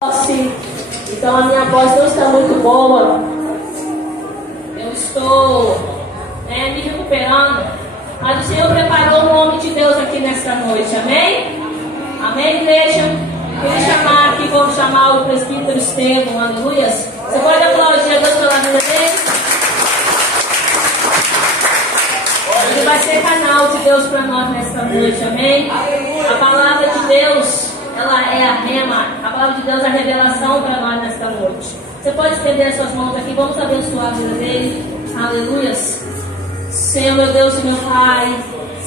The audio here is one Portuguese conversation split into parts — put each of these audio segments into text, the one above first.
Então a minha voz não está muito boa. Eu estou me recuperando. Mas o Senhor preparou o nome de Deus aqui nesta noite. Amém? Amém, igreja? Queria chamar aqui, vamos chamar o presbítero Estevão. Aleluias. Você pode aplaudir a Deus pela vida dele? Ele vai ser canal de Deus para nós nesta noite. Amém? A palavra de Deus, ela é a rema. A palavra de Deus é a revelação para nós nesta noite. Você pode estender as suas mãos aqui. Vamos abençoar a vida dele. Aleluias. Senhor, meu Deus e meu Pai,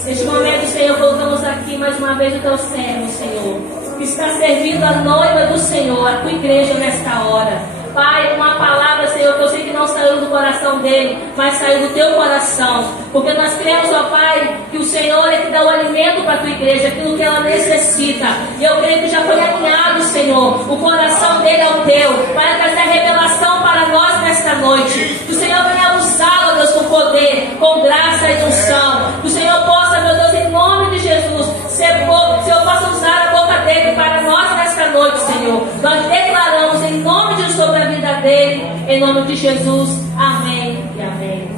neste momento, Senhor, voltamos aqui mais uma vez o teu servo, Senhor, que está servindo a noiva do Senhor, a tua igreja nesta hora. Pai, uma palavra, Senhor, que eu sei que não saiu do coração dele, mas saiu do teu coração. Porque nós cremos, ó Pai, que o Senhor é que dá o alimento para a tua igreja, aquilo que ela necessita. E eu creio que já foi alinhado, Senhor, o coração dele ao teu, para trazer revelação para nós nesta noite. Que o Senhor venha usá-lo, Deus, com poder, com graça e unção. Que o Senhor possa, meu Deus, em nome de Jesus, Senhor possa usar a boca dele para nós nesta noite, Senhor. Nós declaramos em nome de Jesus sobre a vida dele, em nome de Jesus. Amém e amém.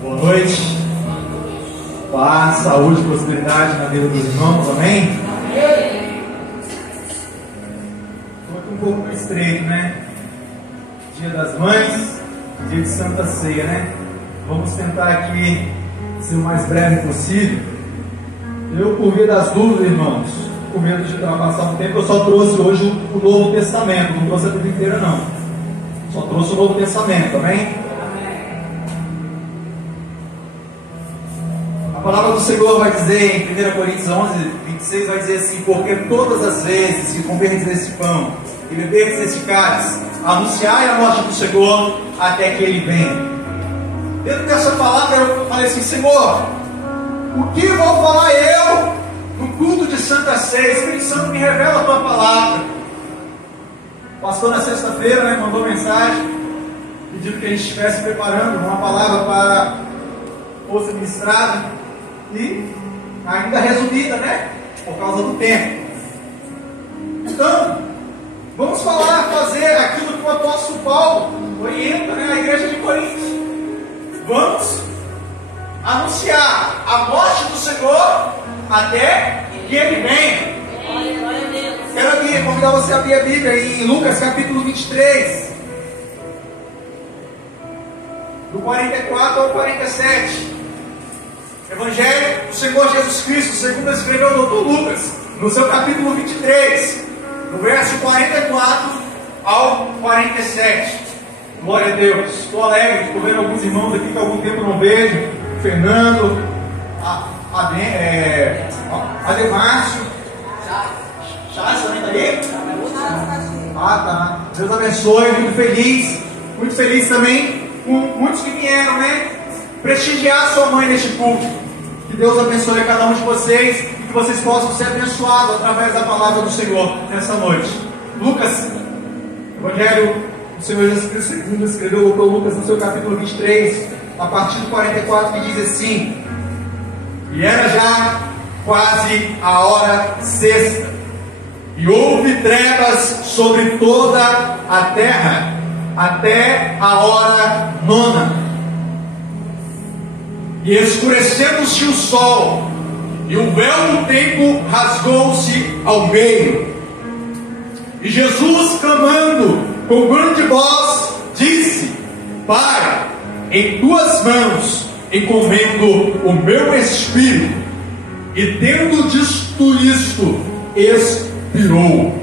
Boa noite. Paz, saúde e prosperidade na vida dos irmãos. Amém? Estou um pouco estreito, né? Dia das Mães, dia de Santa Ceia, né? Vamos tentar aqui ser o mais breve possível. Eu, por via das dúvidas, irmãos, com medo de ultrapassar um tempo, eu só trouxe hoje o Novo Testamento, não trouxe a Bíblia inteira não. Só trouxe o Novo Testamento, amém? A palavra do Senhor vai dizer em 1 Coríntios 11, 26, vai dizer assim: porque todas as vezes que comerdes esse pão e beberdes esse cálice, anunciai a morte do Senhor até que Ele venha. Dentro dessa palavra eu falei assim: Senhor, o que vou falar eu no culto de Santa Ceia? Espírito Santo, me revela a tua palavra. O pastor na sexta-feira, né, mandou mensagem pedindo que a gente estivesse preparando uma palavra para fosse ministrada e ainda resumida, né, por causa do tempo. Então vamos fazer aquilo que o apóstolo Paulo orienta, né, a igreja de Corinto. Vamos anunciar a morte do Senhor até que Ele venha. Quero convidar você a abrir a Bíblia em Lucas capítulo 23, do 44 ao 47. Evangelho do Senhor Jesus Cristo, segundo escreveu o doutor Lucas, no seu capítulo 23, do verso 44 ao 47. Glória a Deus. Estou alegre, estou vendo alguns irmãos aqui que há algum tempo não vejo. Fernando, Ademárcio, Chás também está aí? Tá. Deus abençoe, muito feliz também com muitos que vieram, né? Prestigiar sua mãe neste culto. Que Deus abençoe a cada um de vocês e que vocês possam ser abençoados através da palavra do Senhor nessa noite. Lucas, Evangelho o Senhor Jesus Cristo segundo escreveu para Lucas no seu capítulo 23, a partir do 44, que diz assim: e era já quase a hora sexta, e houve trevas sobre toda a terra, até a hora nona. E escurecendo-se o sol, e o véu do templo rasgou-se ao meio. E Jesus, clamando com grande voz, disse: Pai, em tuas mãos encomendo o meu espírito. E tendo dito isto, expirou.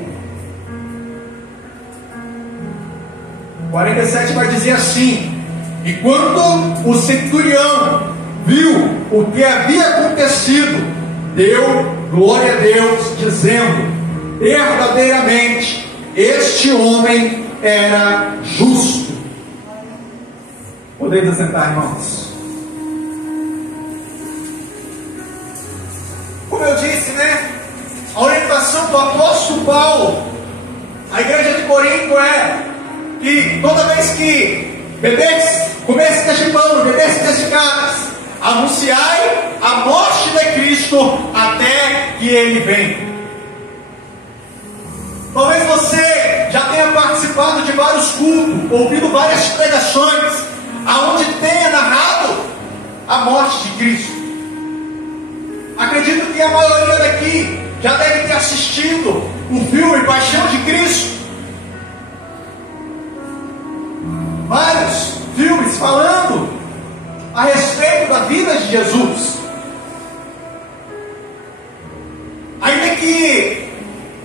47 vai dizer assim: e quando o centurião viu o que havia acontecido, deu glória a Deus, dizendo: verdadeiramente este homem era justo. Podemos assentar, irmãos. Como eu disse, né, a orientação do apóstolo Paulo à igreja de Corinto é que toda vez que comesse deste pão, bebesse deste cálice, anunciai a morte de Cristo até que Ele venha. Talvez você já tenha participado de vários cultos, ouvido várias pregações, aonde tenha narrado a morte de Cristo. Acredito que a maioria daqui já deve ter assistido o filme Paixão de Cristo. Vários filmes falando a respeito da vida de Jesus. Ainda que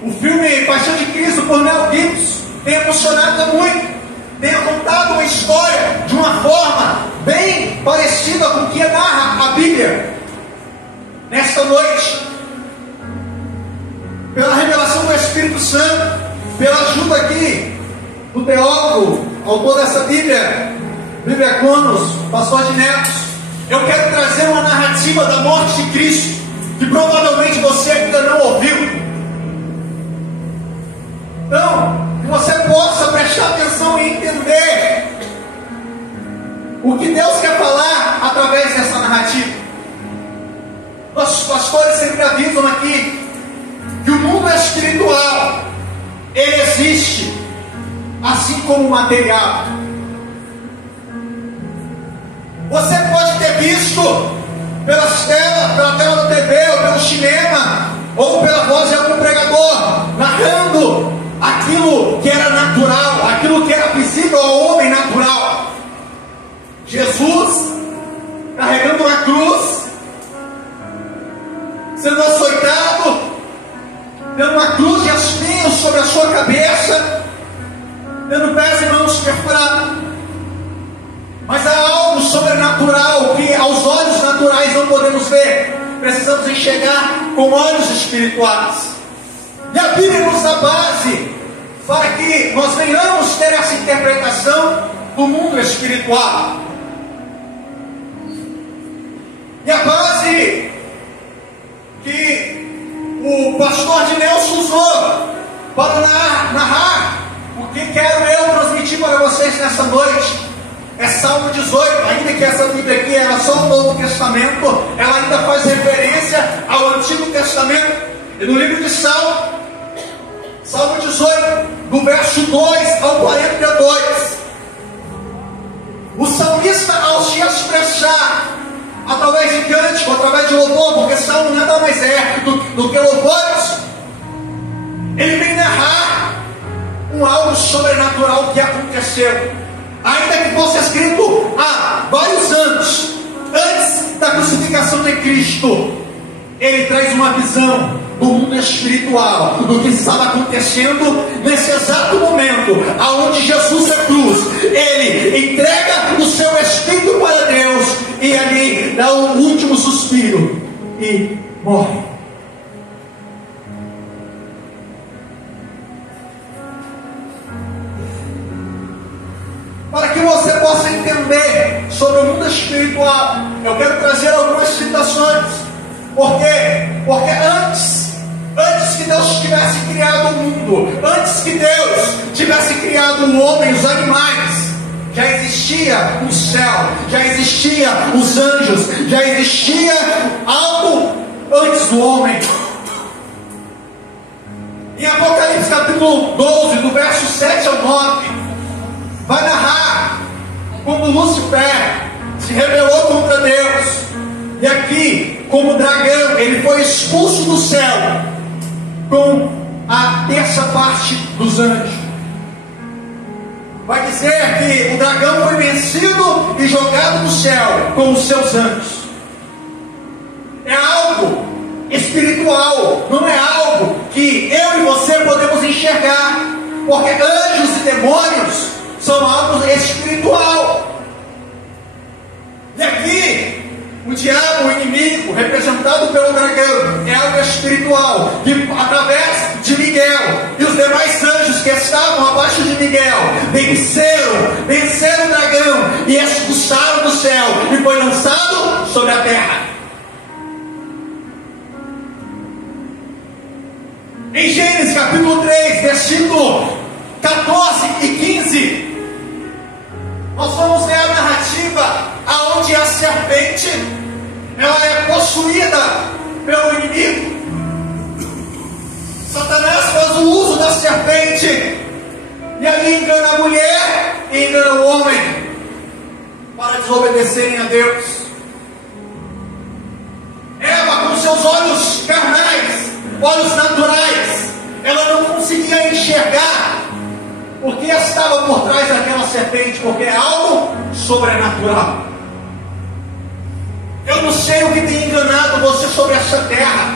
o filme Paixão de Cristo por Mel Gibson tenha emocionado muito, tenha contado uma história de uma forma bem parecida com o que narra a Bíblia. Nesta noite, pela revelação do Espírito Santo, pela ajuda aqui do teólogo, autor dessa Bíblia Cronos, pastor de Netos, eu quero trazer uma narrativa da morte de Cristo, que provavelmente você ainda não ouviu. Então, que você possa prestar atenção e entender o que Deus quer falar através dessa narrativa. Nossos pastores sempre avisam aqui que o mundo espiritual, ele existe, assim como o material. Você pode ter visto pela tela da TV, ou pelo cinema, ou pela voz de algum pregador, narrando aquilo que era natural, aquilo que era visível ao homem natural. Jesus carregando uma cruz, sendo açoitado, tendo uma cruz de espinhos sobre a sua cabeça, tendo pés e mãos perfurados. Mas há algo sobrenatural que aos olhos naturais não podemos ver. Precisamos enxergar com olhos espirituais. E a Bíblia nos dá base para que nós venhamos ter essa interpretação do mundo espiritual. E a base que o pastor de Nelson usou para narrar o que quero eu transmitir para vocês nessa noite é Salmo 18. Ainda que essa Bíblia aqui era só o Novo Testamento, ela ainda faz referência ao Antigo Testamento. E no livro de Salmo 18, do verso 2 ao 42, o salmista, ao se expressar através de cântico, através de louvor, porque salmo nada mais é do que louvores, ele vem narrar algo sobrenatural que aconteceu, ainda que fosse escrito há vários anos antes da crucificação de Cristo. Ele traz uma visão do mundo espiritual, do que estava acontecendo nesse exato momento, aonde Jesus é cruz. Ele entrega o seu espírito para Deus e ali dá o último suspiro e morre. Para que você possa entender sobre o mundo espiritual, eu quero trazer algumas citações. Por quê? Porque antes que Deus tivesse criado o mundo, antes que Deus tivesse criado o homem e os animais, já existia o céu, já existia os anjos, já existia algo antes do homem. Em Apocalipse capítulo 12, do verso 7 ao 9, vai narrar quando Lúcifer se rebelou contra Deus. E aqui, como dragão, ele foi expulso do céu com a terça parte dos anjos. Vai dizer que o dragão foi vencido e jogado no céu com os seus anjos. É algo espiritual, não é algo que eu e você podemos enxergar, porque anjos e demônios são algo espiritual. E aqui, o diabo, o inimigo, representado pelo dragão, é algo espiritual, que através de Miguel e os demais anjos que estavam abaixo de Miguel, venceram o dragão e expulsaram do céu, e foi lançado sobre a terra. Em Gênesis capítulo 3, versículo 14 e 15, nós vamos ver a narrativa aonde a serpente ela é possuída pelo inimigo. Satanás faz o uso da serpente e ali engana a mulher e engana o homem para desobedecerem a Deus. Eva, com seus olhos carnais, olhos naturais, ela não conseguia enxergar o que estava por trás daquela serpente, porque é algo sobrenatural. Eu não sei o que tem enganado você sobre essa terra.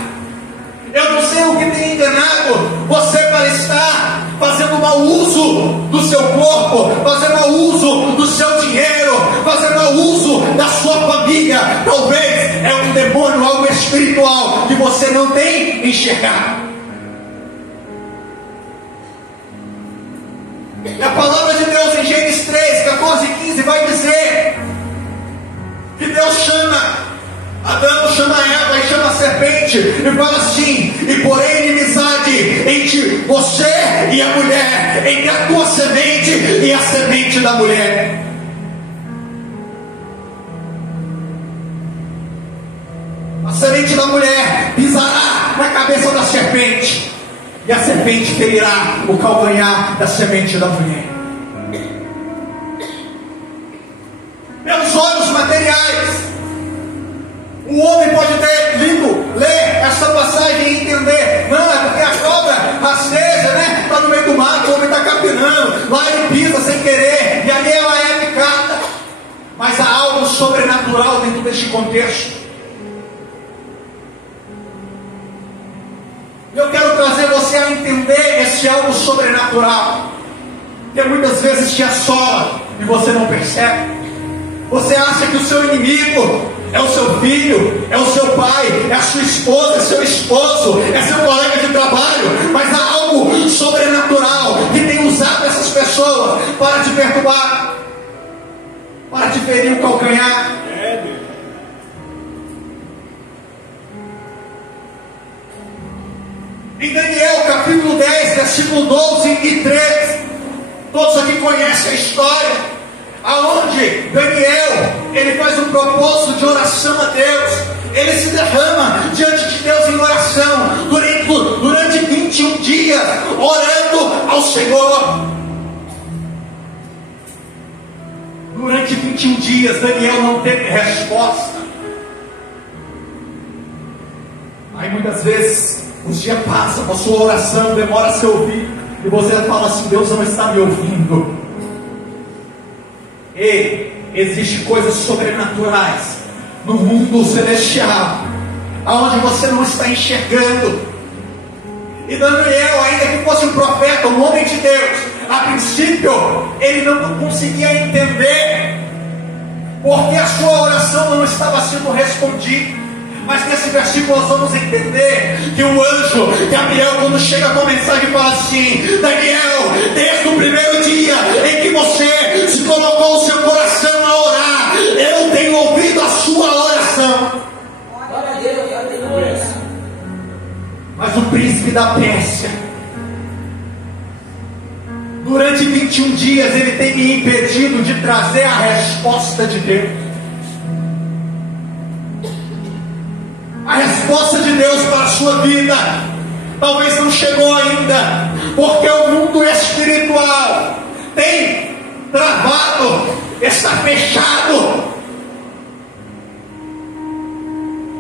Eu não sei o que tem enganado você para estar fazendo mau uso do seu corpo, fazendo mau uso do seu dinheiro, fazendo mau uso da sua família. Talvez é um demônio, algo espiritual que você não tem enxergado. E a palavra de Deus em Gênesis 3, 14 e 15 vai dizer que Deus chama Adão, chama Eva e chama a serpente e fala assim: e porém inimizade entre você e a mulher, entre a tua semente e a semente da mulher. A semente da mulher pisará na cabeça da serpente, e a serpente ferirá o calcanhar da semente da mulher. Pelos olhos materiais, o homem pode ter ler essa passagem e entender: não, é porque a cobra rasteja, né? Está no meio do mato, o homem está capinando, lá ele pisa sem querer, e ali ela é picada. Mas há algo sobrenatural dentro deste contexto. Eu quero trazer você a entender esse algo sobrenatural, que muitas vezes te assola e você não percebe. Você acha que o seu inimigo é o seu filho, é o seu pai, é a sua esposa, é seu esposo, é seu colega de trabalho, mas há algo sobrenatural que tem usado essas pessoas para te perturbar, para te ferir o calcanhar. Em Daniel capítulo 10, versículo 12 e 13, todos aqui conhecem a história, aonde Daniel, ele faz um propósito de oração a Deus, ele se derrama diante de Deus em oração, durante 21 dias, orando ao Senhor. Durante 21 dias, Daniel não teve resposta. Aí muitas vezes, os dias passam, a sua oração demora a ser ouvida, e você fala assim: Deus não está me ouvindo. E existem coisas sobrenaturais no mundo celestial, aonde você não está enxergando. E Daniel, ainda que fosse um profeta, um homem de Deus, a princípio ele não conseguia entender porque a sua oração não estava sendo respondida. Mas nesse versículo nós vamos entender que o anjo Gabriel, quando chega com a mensagem, fala assim: Daniel, desde o primeiro dia em que você se colocou o seu coração a orar, eu tenho ouvido a sua oração. Glória a Deus, aleluia. Mas o príncipe da Pérsia, durante 21 dias, ele tem me impedido de trazer a resposta de Deus. A resposta de Deus para a sua vida talvez não chegou ainda, porque o mundo espiritual tem travado, está fechado.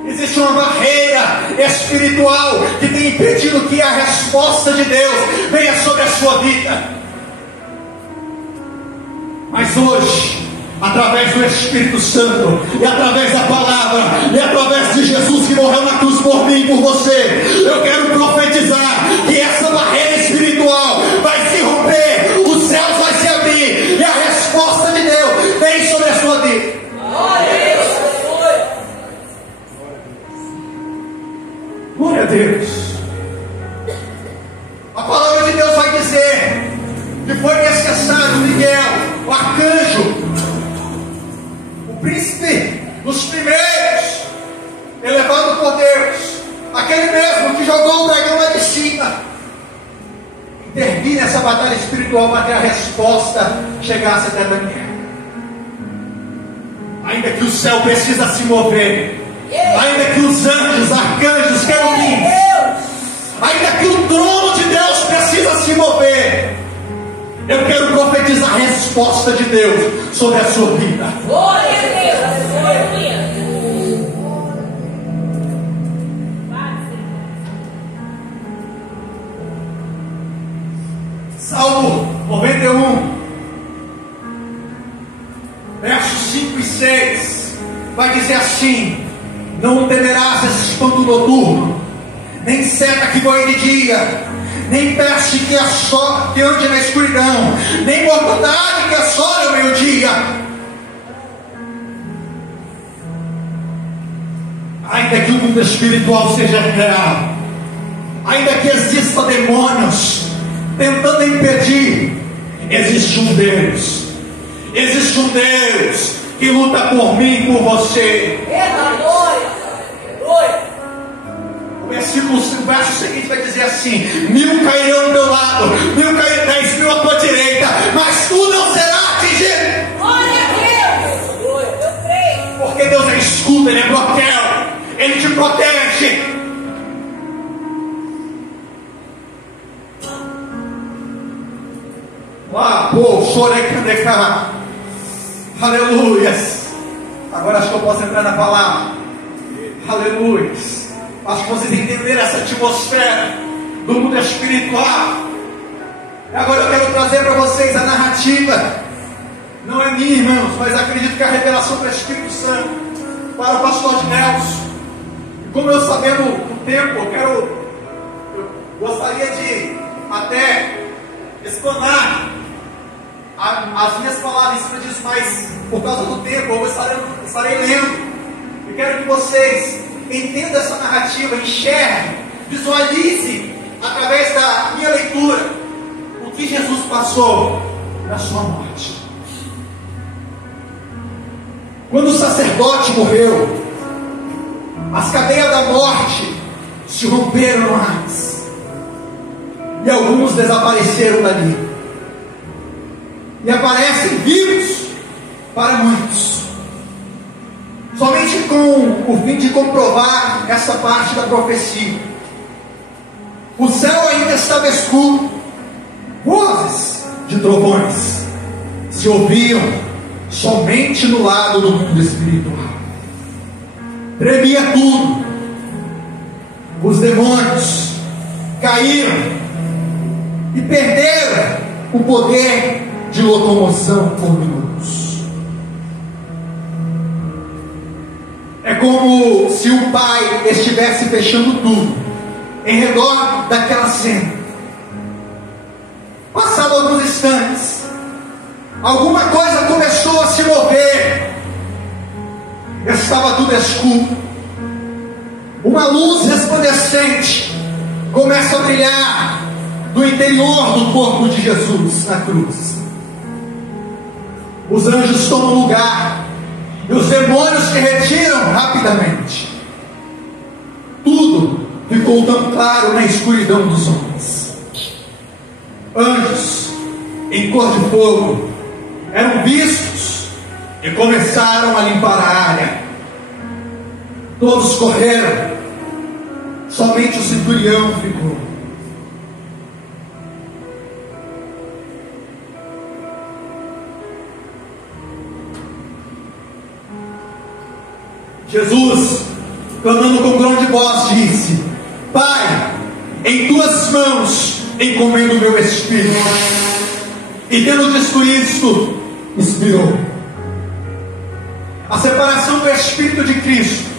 Existe uma barreira espiritual que tem impedido que a resposta de Deus venha sobre a sua vida. Mas hoje, através do Espírito Santo, e através da palavra, e através de Jesus que morreu na cruz por mim e por você, eu quero profetizar que essa barreira espiritual vai se romper, os céus vai se abrir, e a resposta de Deus vem sobre a sua vida. Glória a Deus. A palavra de Deus vai dizer que foi necessário Miguel, o arcanjo, príncipe dos primeiros, elevado por Deus, aquele mesmo que jogou o dragão lá de cima, intervir nessa batalha espiritual para que a resposta chegasse até Daniel. Ainda que o céu precisa se mover, ainda que os anjos, arcanjos, querubins, ainda que o trono de Deus precisa se mover, eu quero profetizar a resposta de Deus sobre a sua vida. Glória a Deus. Glória. Salmo 91, versos 5 e 6, vai dizer assim: não temerás esse espanto noturno, nem seta que voe de dia, nem peste que ande na escuridão, nem mortandade que assole ao meio-dia. Ainda que o mundo espiritual seja real, ainda que exista demônios tentando impedir, existe um Deus que luta por mim e por você. O verso seguinte vai dizer assim: 1000 cairão ao teu lado, 10.000 à tua direita, mas tu não serás atingido. Glória a Deus. Eu creio. Porque Deus é escudo, Ele é broquel, Ele te protege. Aleluias. Agora acho que eu posso entrar na palavra. Aleluias. Acho que vocês entenderam essa atmosfera do mundo espiritual. Agora eu quero trazer para vocês a narrativa. Não é minha, irmãos, mas acredito que é a revelação do Espírito Santo para o pastor de Nelson. E como eu sabendo o tempo, eu gostaria de até explanar as minhas palavras em cima disso, mas por causa do tempo eu estarei lendo. E quero que vocês entendam essa narrativa, enxerguem, visualize através da minha leitura o que Jesus passou na sua morte. Quando o sacerdote morreu, as cadeias da morte se romperam mais, e alguns desapareceram dali, e aparecem vivos para muitos, somente com o fim de comprovar essa parte da profecia. O céu ainda estava escuro, vozes de trovões se ouviam somente no lado do mundo espiritual. Tremia tudo, os demônios caíram e perderam o poder de locomoção por minutos. É como se o Pai estivesse fechando tudo em redor daquela cena. Passado alguns instantes, alguma coisa começou a se mover. Estava tudo escuro. Uma luz resplandecente começa a brilhar do interior do corpo de Jesus na cruz. Os anjos tomam lugar e os demônios se retiram rapidamente. Tudo ficou tão claro na escuridão dos homens. Anjos em cor de fogo eram vistos e começaram a limpar a área. Todos correram, somente o centurião ficou. Jesus, clamando com grande voz, disse: Pai, em tuas mãos encomendo o meu espírito. E tendo dito isto, expirou. A separação do Espírito de Cristo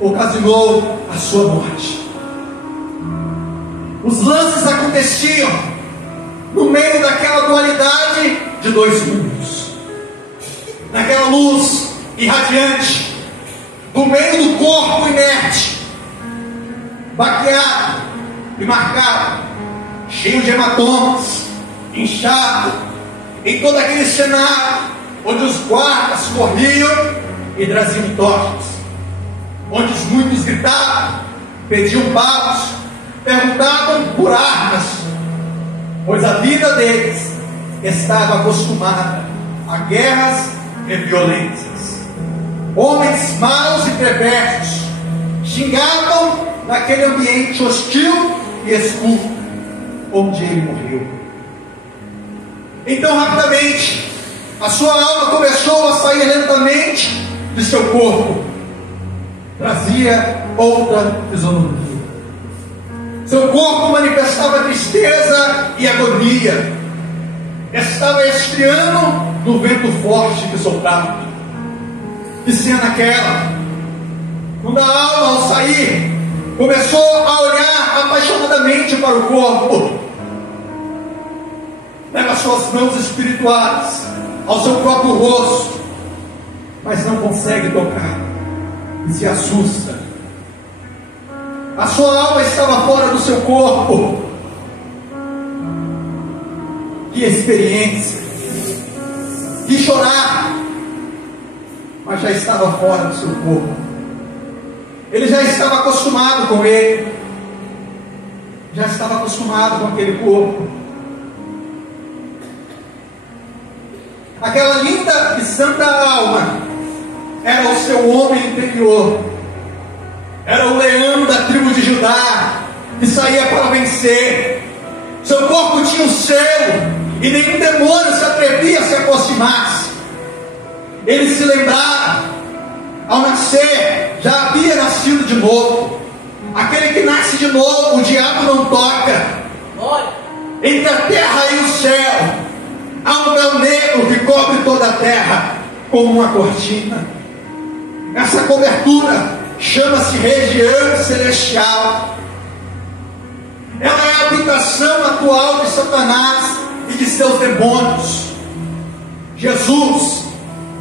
ocasionou a sua morte. Os lances aconteciam no meio daquela dualidade de dois mundos, naquela luz irradiante, no meio do corpo inerte, baqueado e marcado, cheio de hematomas, inchado, em todo aquele cenário onde os guardas corriam e traziam tochas, onde muitos gritavam, pediam balas, perguntavam por armas, pois a vida deles estava acostumada a guerras e violências. Homens maus e perversos xingavam naquele ambiente hostil e escuro onde ele morreu. Então, rapidamente, a sua alma começou a sair lentamente de seu corpo. Trazia outra fisionomia. Seu corpo manifestava tristeza e agonia. Estava esfriando no vento forte que soprava. Que cena aquela? Quando a alma, ao sair, começou a olhar apaixonadamente para o corpo. Leva suas mãos espirituais ao seu próprio rosto, mas não consegue tocar e se assusta. A sua alma estava fora do seu corpo. Que experiência! Que chorar! Mas já estava fora do seu corpo. Ele já estava acostumado com ele. Já estava acostumado com aquele corpo. Aquela linda e santa alma era o seu homem interior. Era o leão da tribo de Judá que saía para vencer. Seu corpo tinha um selo e nenhum demônio se atrevia a se aproximar. Ele se lembrava, ao nascer, já havia nascido de novo. Aquele que nasce de novo, o diabo não toca. Entre a terra e o céu há um véu negro que cobre toda a terra como uma cortina. Essa cobertura chama-se região celestial. Ela é a habitação atual de Satanás e de seus demônios. Jesus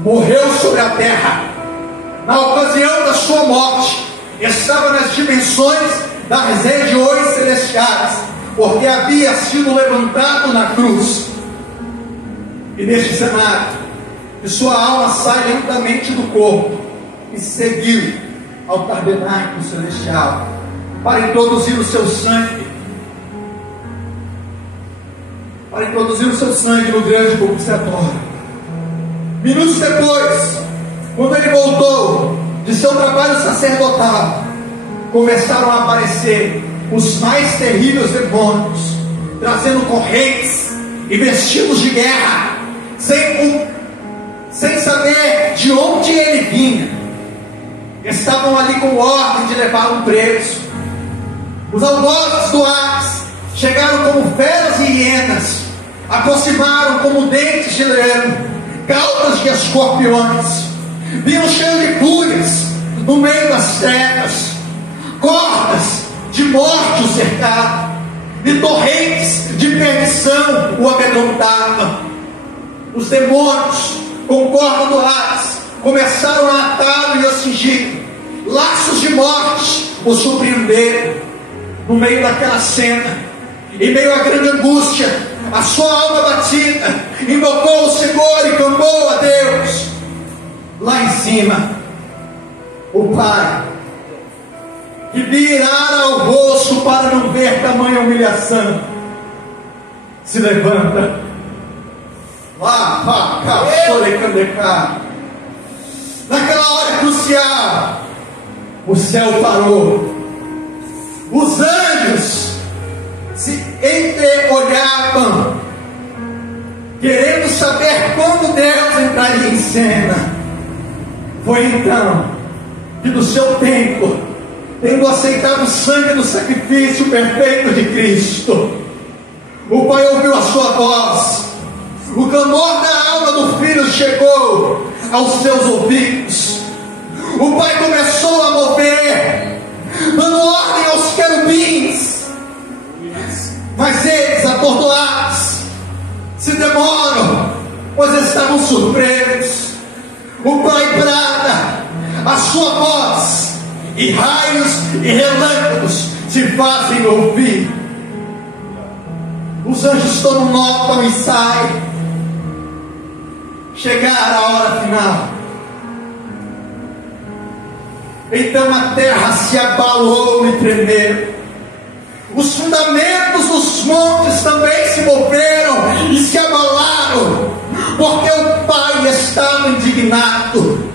morreu sobre a terra. Na ocasião da sua morte, estava nas dimensões das regiões celestiais, porque havia sido levantado na cruz. E neste cenário, que sua alma sai lentamente do corpo e seguiu ao tabernáculo celestial para introduzir o seu sangue, no grande propiciatório. Minutos depois, quando ele voltou de seu trabalho sacerdotal, começaram a aparecer os mais terríveis demônios, trazendo correntes e vestidos de guerra, sem saber de onde ele vinha. Estavam ali com ordem de levá-lo preso. Os algozes do Hades chegaram como feras e hienas, aproximaram como dentes de leão, caudas de escorpiões, vinham cheios de fúrias no meio das trevas, cordas de morte o cercavam, e torrentes de perdição o amedrontavam. Os demônios, com corda do Hades, começaram a atá-lo e a cingir. Laços de morte o surpreenderam. No meio daquela cena, em meio à grande angústia, a sua alma batida invocou o Senhor e clamou a Deus. Lá em cima, o Pai, que virara o rosto para não ver tamanha humilhação, se levanta. Naquela hora crucial, o céu parou. Os anjos se entreolhavam, querendo saber quando Deus entraria em cena. Foi então que do seu tempo, tendo aceitado o sangue do sacrifício perfeito de Cristo, o Pai ouviu a sua voz. O clamor da alma do Filho chegou aos seus ouvidos. O Pai começou a mover, dando ordem aos querubins, mas eles, atordoados, se demoram, pois estavam surpresos. O Pai brada, a sua voz, e raios e relâmpagos se fazem ouvir. Os anjos todos notam e saem. Chegar a hora final. Então a terra se abalou e tremeu. Os fundamentos dos montes também se moveram e se abalaram, porque o Pai estava indignado.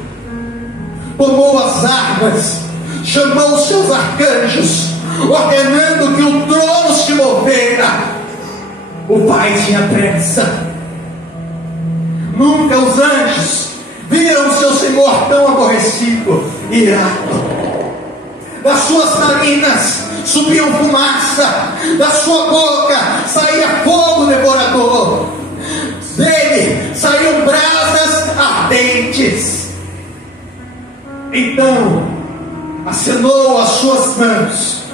tomou as armas, chamou os seus arcanjos, ordenando que o trono se movera. O Pai tinha pressa. Nunca os anjos viram seu Senhor tão aborrecido e irado. Das suas narinas subiam fumaça, da sua boca saía fogo devorador, dele saíam brasas ardentes. Então acenou as suas mãos,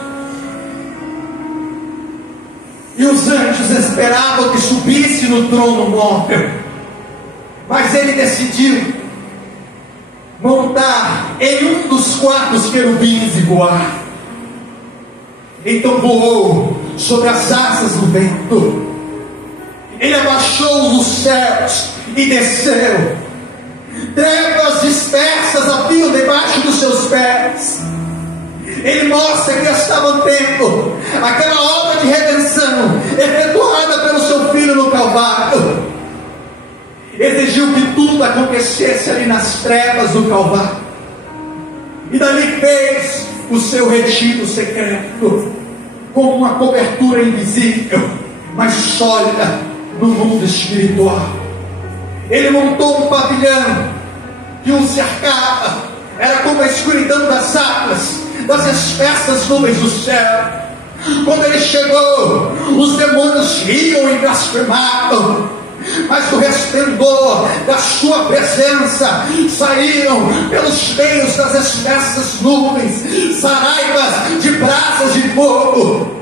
e os anjos esperavam que subisse no trono móvel, mas ele decidiu montar em um dos 4 querubins e voar. Então voou sobre as asas do vento. Ele abaixou os céus e desceu. Trevas dispersas haviam debaixo dos seus pés. Ele mostra que estavam tendo aquela obra de redenção efetuada pelo seu Filho no Calvário. Exigiu que tudo acontecesse ali nas trevas do Calvário, e dali fez o seu retiro secreto, como uma cobertura invisível, mas sólida no mundo espiritual. Ele montou um pavilhão que o cercava, era como a escuridão das águas, das espessas nuvens do céu. Quando ele chegou, os demônios riam e blasfemavam, mas do resplendor da sua presença saíram pelos meios das espessas nuvens saraivas de brasas de fogo.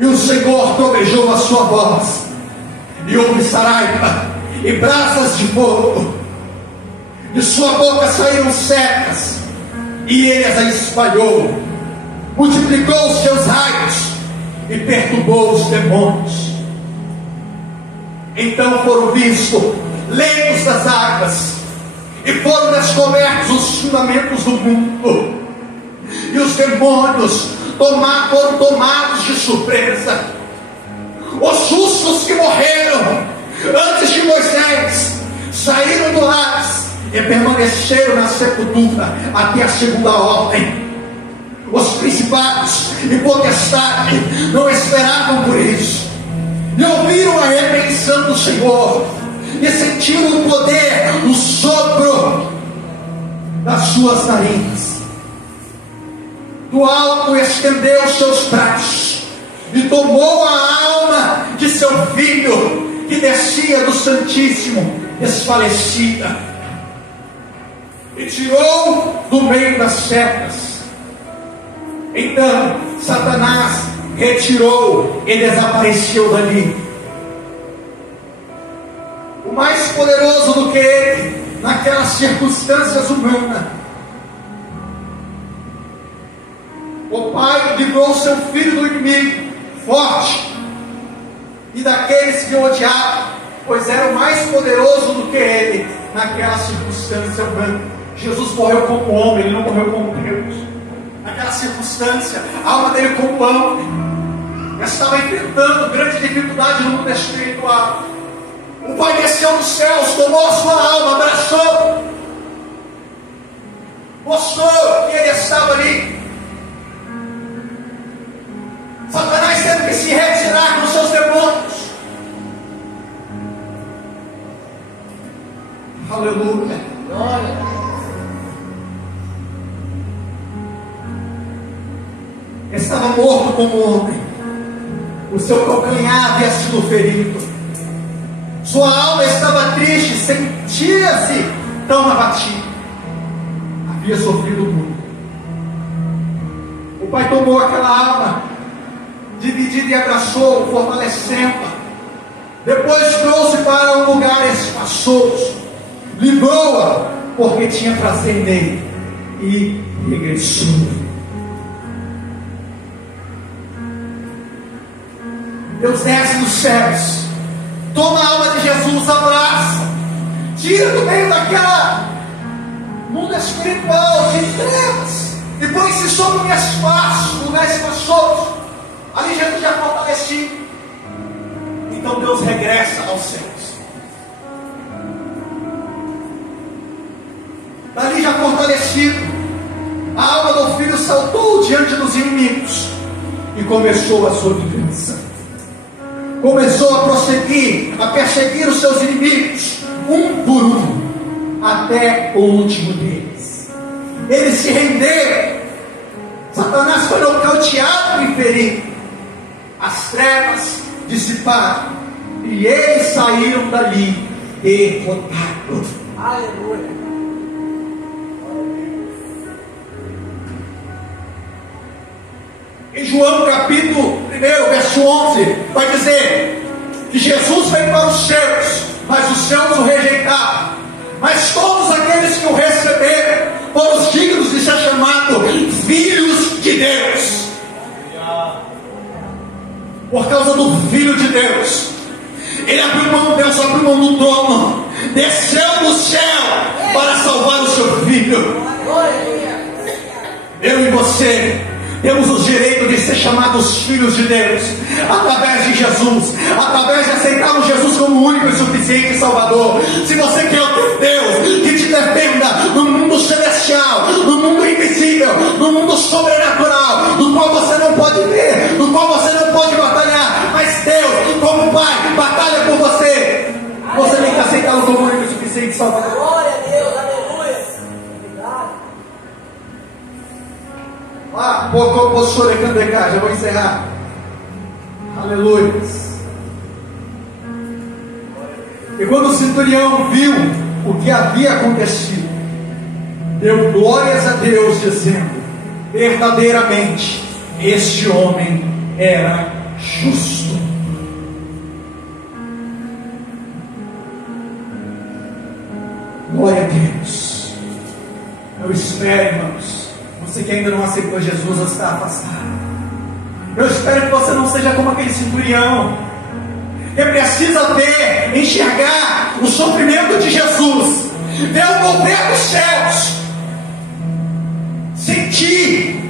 E o Senhor trovejou a sua voz, e houve saraiva e brasas de fogo. De sua boca saíram secas, e ele as espalhou, multiplicou os seus raios e perturbou os demônios. Então foram vistos leitos das águas, e foram descobertos os fundamentos do mundo, e os demônios foram tomados de surpresa. Os justos que morreram antes de Moisés saíram do Hades e permaneceram na sepultura até a segunda ordem. Os principados e potestades não esperavam por isso, e ouviram a repreensão do Senhor, e sentiram o poder, o sopro das suas narinas. Do alto estendeu os seus braços e tomou a alma de seu filho, que descia do Santíssimo desfalecida, e tirou do meio das setas. Então Satanás retirou e desapareceu dali. O mais poderoso do que ele, naquelas circunstâncias humanas, o Pai livrou seu filho do inimigo forte e daqueles que o odiavam, pois era o mais poderoso do que ele naquela circunstância humana. Jesus morreu como homem, ele não morreu como Deus. Naquela circunstância, a alma dele como homem estava enfrentando grande dificuldade no mundo espiritual. O Pai desceu dos céus, tomou a sua alma, abraçou, mostrou que ele estava ali. Satanás teve que se retirar com seus demônios. Aleluia. Glória. Estava morto como homem, o seu calcanhar havia sido ferido, sua alma estava triste, sentia-se tão abatido, havia sofrido muito. O Pai tomou aquela alma, dividiu e abraçou, fortalecendo-a. Depois trouxe para um lugar espaçoso, livrou-a, porque tinha prazer nele, e regressou. Deus desce dos céus, toma a alma de Jesus, abraça, tira do meio daquela mundo espiritual de trevas e põe-se sobre um espaço, um lugar espaçoso. Ali Jesus já fortalecido. Então Deus regressa aos céus. Dali já fortalecido, a alma do filho saltou diante dos inimigos e começou a sua vingança. Começou a prosseguir, a perseguir os seus inimigos, um por um, até o último deles. Eles se renderam. Satanás foi nocauteado e ferido. As trevas dissiparam e eles saíram dali derrotados. Aleluia. Em João capítulo 1, verso 11, vai dizer que Jesus veio para os seus, mas os seus o rejeitaram. Mas todos aqueles que o receberam foram os dignos de ser chamados filhos de Deus. Por causa do Filho de Deus, Ele abriu mão, Deus abriu mão do trono, desceu do céu para salvar o seu Filho. Eu e você temos o direito de ser chamados filhos de Deus, através de Jesus, através de aceitarmos Jesus como o único e suficiente Salvador. Se você quer o Deus que te defenda no mundo celestial, no mundo invisível, no mundo sobrenatural, no qual você não pode ver, no qual você não pode batalhar, mas Deus, como Pai, batalha por você. Você tem que aceitá-lo como o único e suficiente Salvador. Glória a Deus, aleluia. Obrigado. Já vou encerrar. Aleluia. E quando o centurião viu o que havia acontecido, deu glórias a Deus, dizendo: verdadeiramente este homem era justo. Glória a Deus. Eu espero, irmãos, você que ainda não aceitou Jesus está afastado. Eu espero que você não seja como aquele centurião que precisa ver, enxergar o sofrimento de Jesus, ver o mover dos céus, sentir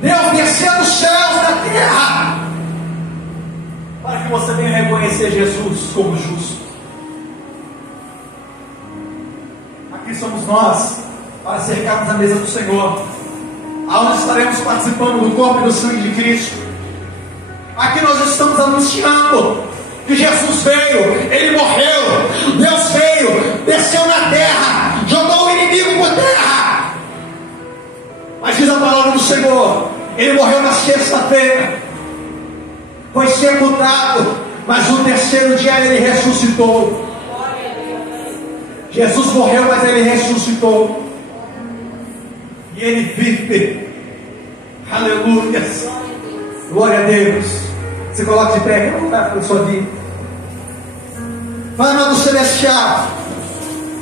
Deus descer dos céus na terra, para que você venha reconhecer Jesus como justo. Aqui somos nós para cercarmos a mesa do Senhor, aonde estaremos participando do corpo e do sangue de Cristo. Aqui nós estamos anunciando que Jesus veio, Ele morreu, Deus veio, desceu na terra, jogou o inimigo por terra. Mas diz a palavra do Senhor, Ele morreu na sexta-feira, foi sepultado, mas no terceiro dia Ele ressuscitou. Jesus morreu, mas Ele ressuscitou. E Ele vive. Aleluia. Glória a Deus. Se coloque de pé, que lutar pela sua vida. Pai amado celestial,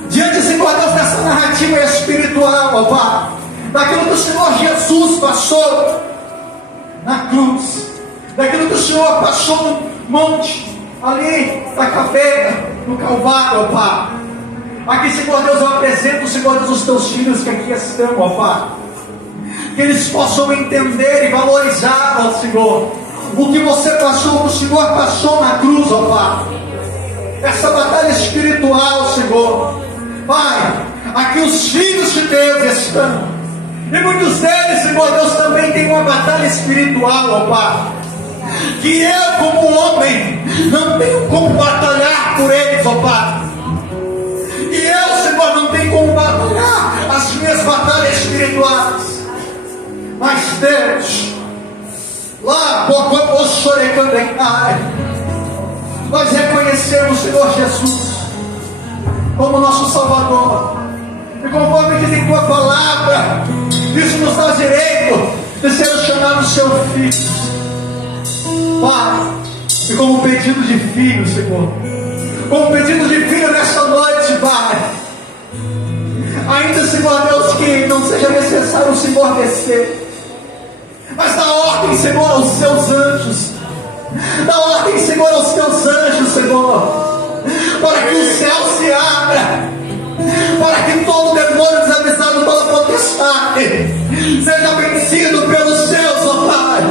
diante, Senhor Deus, dessa narrativa espiritual, ó Pai, daquilo que o Senhor Jesus passou na cruz, daquilo que o Senhor passou no monte, ali na caveira, no Calvário, ó Pai. Aqui, Senhor Deus, eu apresento, Senhor Deus, os teus filhos que aqui estão, ó Pai, que eles possam entender e valorizar, ó Senhor, o que você passou, o Senhor passou na cruz, ó Pai, essa batalha espiritual, Senhor. Pai, aqui os filhos de Deus estão, e muitos deles, Senhor Deus, também têm uma batalha espiritual, ó Pai, que eu, como homem, não tenho como batalhar por eles, ó Pai. E eu, Senhor, não tenho como batalhar as minhas batalhas espirituais. Mas Deus, lá, nós reconhecemos, Senhor Jesus, como nosso Salvador. E conforme diz em tua palavra, isso nos dá direito de ser chamados seus filhos. Pai, e como pedido de filho, Senhor, como pedido de filho nesta noite, Pai, ainda, Senhor Deus, que não seja necessário o Senhor descer, mas dá ordem, Senhor, aos seus anjos, dá ordem, Senhor, aos teus anjos, Senhor, para que o céu se abra, para que todo demônio desavisado pela potestade seja vencido pelos céus, ó Pai,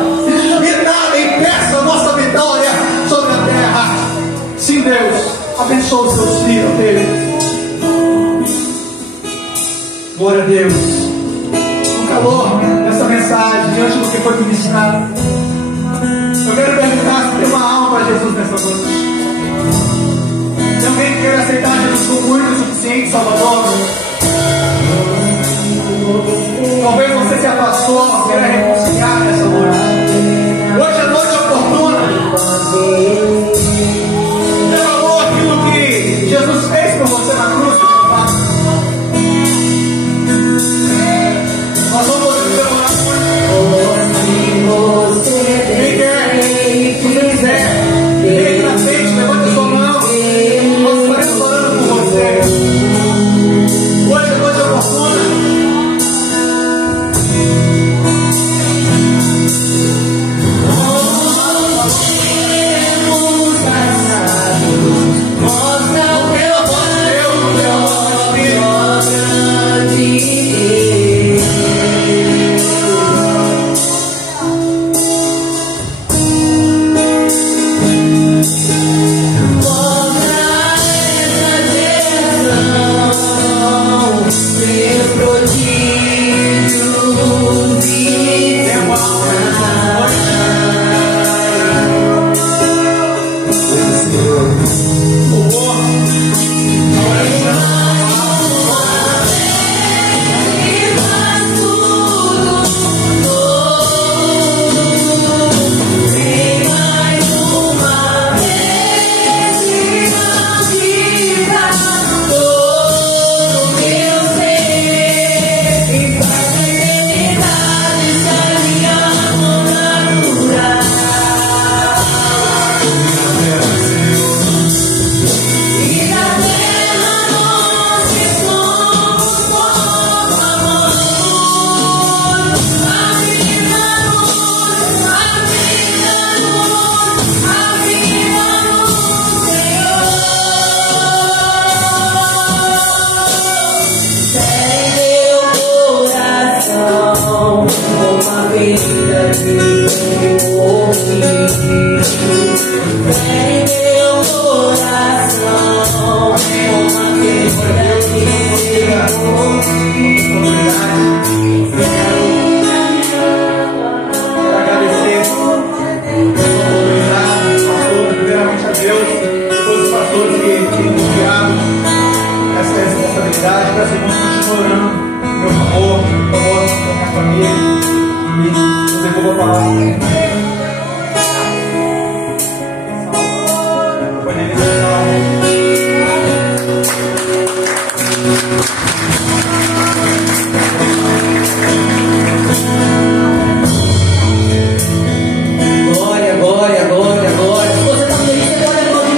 e nada impeça a nossa vitória sobre a terra. Sim, Deus, abençoa os seus filhos, Deus. Glória a Deus. No calor dessa mensagem, diante do que foi ministrado, eu quero perguntar se tem uma alma para Jesus nessa noite. Tem alguém que quer aceitar Jesus como único e suficiente Salvador? Talvez você se afastou, queira reconciliar nessa noite. Hoje é noite oportuna. Pelo amor, aquilo que Jesus fez por você na cruz, nós vamos poder demorar muito. Quem quer, se você quiser, vem aqui na frente, levante a sua mão. Nós estaremos orando por você. Hoje é noite oportuna. Você está feliz, você pode aplaudir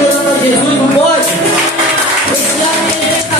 Jesus, não pode? Esse